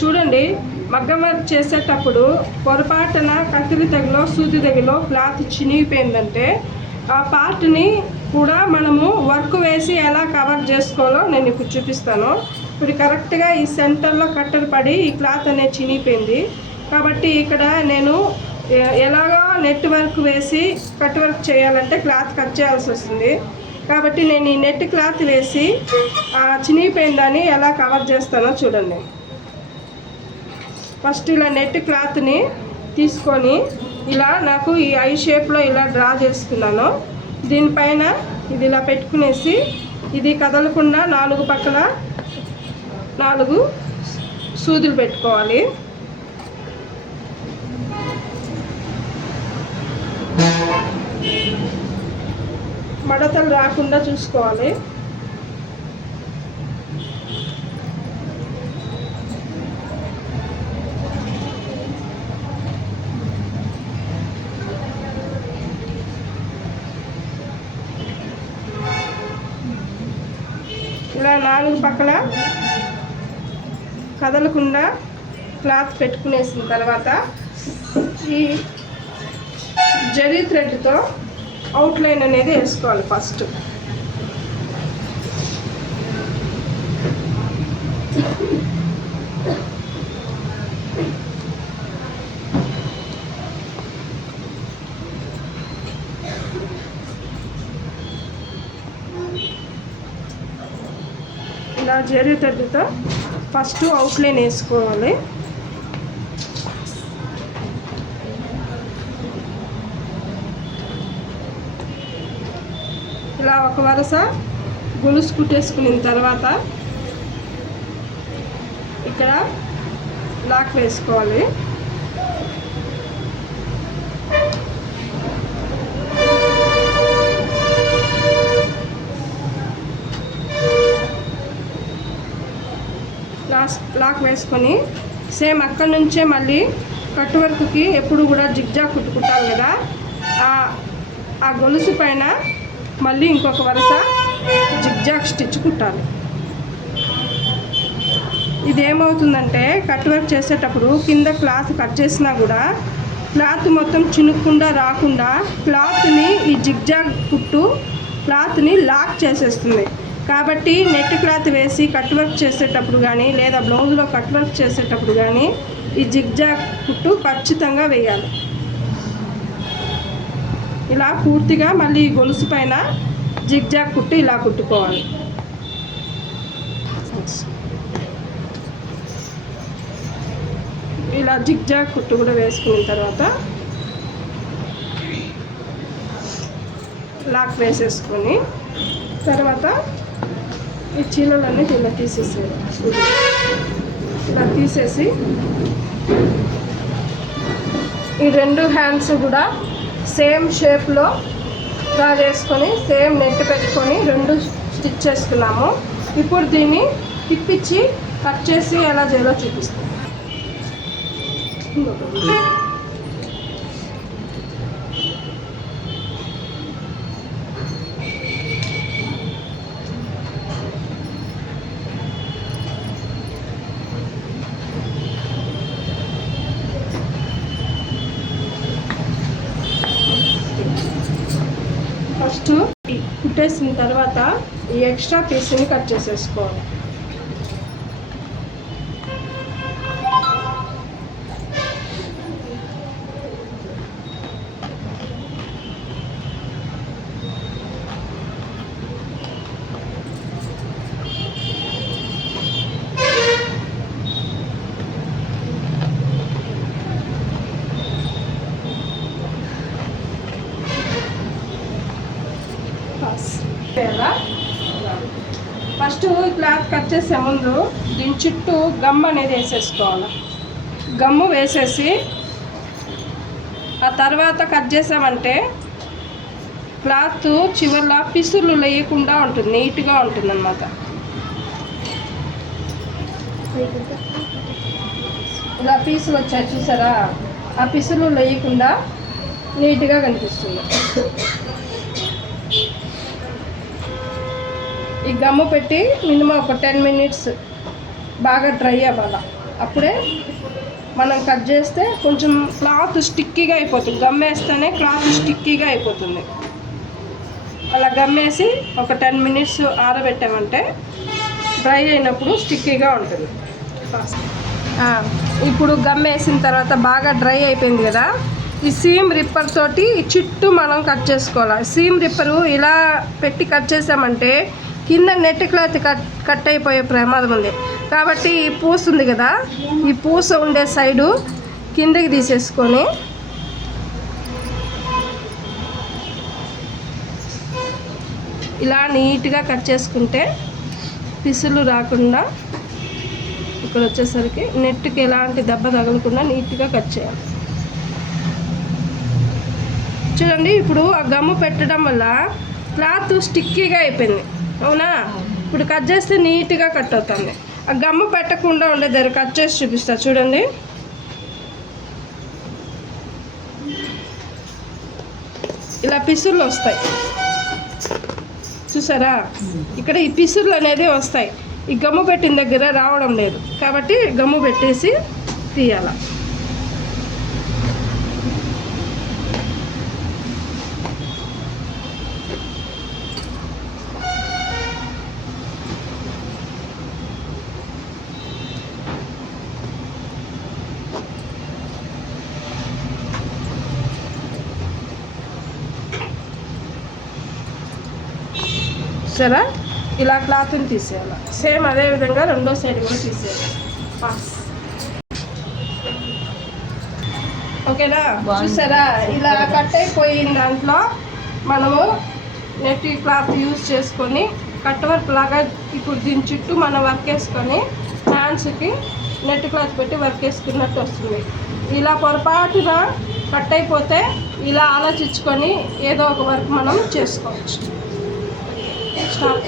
చూడండి, మగ్గం వర్క్ చేసేటప్పుడు పొరపాటున కత్తిరి తగిలో సూది తగిలో క్లాత్ చినిగిపోయిందంటే ఆ పార్ట్ని కూడా మనము వర్క్ వేసి ఎలా కవర్ చేసుకోవాలో నేను ఇప్పుడు చూపిస్తాను. ఇప్పుడు కరెక్ట్గా ఈ సెంటర్లో కట్టెలు పడి ఈ క్లాత్ అనేది చినిగిపోయింది. కాబట్టి ఇక్కడ నేను ఎలాగో నెట్ వర్క్ వేసి కట్ వర్క్ చేయాలంటే క్లాత్ కట్ చేయాల్సి వస్తుంది. కాబట్టి నేను ఈ నెట్ క్లాత్ వేసి చినిగిపోయిందని ఎలా కవర్ చేస్తానో చూడండి. ఫస్ట్ ఇలా నెట్ క్లాత్ని తీసుకొని ఇలా నాకు ఈ ఐ షేప్లో ఇలా డ్రా చేసుకున్నాను. దీనిపైన ఇది ఇలా పెట్టుకునేసి ఇది కదలకుండా 4 పక్కల 4 సూదులు పెట్టుకోవాలి. మడతలు రాకుండా చూసుకోవాలి. ఇలా 4 పక్కల కదలకుండా క్లాత్ పెట్టుకునేసిన తర్వాత ఈ జరీ థ్రెడ్తో అవుట్లైన్ అనేది వేసుకోవాలి. ఫస్ట్ ఇలా జరీ థ్రెడ్తో ఫస్ట్ అవుట్లైన్ వేసుకోవాలి. ఇలా ఒక వరుస గొలుసు కుట్టేసుకున్న తర్వాత ఇక్కడ లాక్ వేసుకోవాలి. లాక్ వేసుకొని సేమ్ అక్కడి నుంచే మళ్ళీ కట్ వర్క్కి ఎప్పుడు కూడా జిగ్జాగ్ కుట్టుకుంటాం కదా, ఆ గొలుసు పైన మళ్ళీ ఇంకొక వరుస జిగ్జాగ్ స్టిచ్ కుట్టాలి. ఇదేమవుతుందంటే కట్ వర్క్ చేసేటప్పుడు కింద క్లాత్ కట్ చేసినా కూడా క్లాత్ మొత్తం చినుక్కుండా రాకుండా క్లాత్ని ఈ జిగ్జాగ్ కుట్టు క్లాత్ని లాక్ చేసేస్తుంది. కాబట్టి నెట్ క్లాత్ వేసి కట్ వర్క్ చేసేటప్పుడు కానీ లేదా బ్లౌజ్లో కట్ వర్క్ చేసేటప్పుడు కానీ ఈ జిగ్జాగ్ కుట్టు ఖచ్చితంగా వేయాలి. ఇలా పూర్తిగా మళ్ళీ గొలుసు పైన జిగ్జాగ్ కుట్టు ఇలా కుట్టుకోవాలి. ఇలా జిగ్జాగ్ కుట్టు కూడా వేసుకున్న తర్వాత లాక్ వేసేసుకొని తర్వాత ఈ చీలలన్నీ ఇలా తీసేసేయాలి. ఇలా తీసేసి ఈ 2 హ్యాండ్స్ కూడా సేమ్ షేప్లో డ్రా చేసుకొని సేమ్ నెట్ పెట్టుకొని 2 స్టిచ్ చేసుకున్నాము. ఇప్పుడు దీన్ని తిప్పించి కట్ చేసి ఎలా చేయాలో చూపిస్తాం. ఫస్ట్ కుట్టేసిన తర్వాత ఈ ఎక్స్ట్రా పీస్ని కట్ చేసేసుకోవాలి. ఫస్ట్ క్లాత్ కట్ చేసే ముందు దీని చుట్టూ గమ్ అనేది వేసేసుకోవాలి. గమ్ము వేసేసి ఆ తర్వాత కట్ చేసామంటే క్లాత్ చివర్లో పిసులు లేకుండా ఉంటుంది, నీట్గా ఉంటుంది అన్నమాట. ఇలా పీసులు వచ్చాయి చూసారా, ఆ పిసులు లేకుండా నీట్గా కనిపిస్తుంది. ఈ గమ్ము పెట్టి మినిమం ఒక 10 minutes బాగా డ్రై అవ్వాలి. అప్పుడే మనం కట్ చేస్తే కొంచెం క్లాత్ స్టిక్కీగా అయిపోతుంది. గమ్మేస్తేనే క్లాత్ స్టిక్కీగా అయిపోతుంది. అలా గమ్మేసి ఒక 10 మినిట్స్ ఆరబెట్టామంటే డ్రై అయినప్పుడు స్టిక్కీగా ఉంటుంది. ఇప్పుడు గమ్మేసిన తర్వాత బాగా డ్రై అయిపోయింది కదా, ఈ సీమ్ రిప్పర్ తోటి చుట్టూ మనం కట్ చేసుకోవాలి. సీమ్ రిప్పరు ఇలా పెట్టి కట్ చేసామంటే కింద నెట్ క్లాత్ కట్ అయిపోయే ప్రమాదం ఉంది. కాబట్టి ఈ పూస ఉంది కదా, ఈ పూస ఉండే సైడు కిందకి తీసేసుకొని ఇలా నీట్గా కట్ చేసుకుంటే పిసులు రాకుండా, ఇక్కడ వచ్చేసరికి నెట్కి ఎలాంటి దెబ్బ తగలకుండా నీట్గా కట్ చేయాలి. చూడండి, ఇప్పుడు ఆ గమ్ము పెట్టడం వల్ల క్లాత్ స్టిక్కీగా అయిపోయింది, అవునా? ఇప్పుడు కట్ చేస్తే నీట్గా కట్ అవుతుంది. ఆ గమ్ము పెట్టకుండా ఉండే దగ్గర కట్ చేసి చూపిస్తా చూడండి. ఇలా పిసుర్లు వస్తాయి చూసారా? ఇక్కడ ఈ పిసుర్లు అనేది వస్తాయి, ఈ గమ్ము పెట్టిన దగ్గర రావడం లేదు. కాబట్టి గమ్ము పెట్టేసి తీయాల. సరే, ఇలా క్లాత్ని తీసేయాలి. సేమ్ అదే విధంగా రెండో సైడ్ కూడా తీసేయాలి. ఓకేనా? చూసారా, ఇలా కట్ అయిపోయిన దాంట్లో మనము నెట్ క్లాత్ యూజ్ చేసుకొని కట్ వర్క్ లాగా ఇప్పుడు దీని చుట్టూ మనం వర్క్ వేసుకొని హ్యాండ్స్కి నెట్ క్లాత్ పెట్టి వర్క్ వేసుకున్నట్టు వస్తుంది. ఇలా పొరపాటున కట్ అయిపోతే ఇలా ఆలోచించుకొని ఏదో ఒక వర్క్ మనం చేసుకోవచ్చు. స్టార్ట్.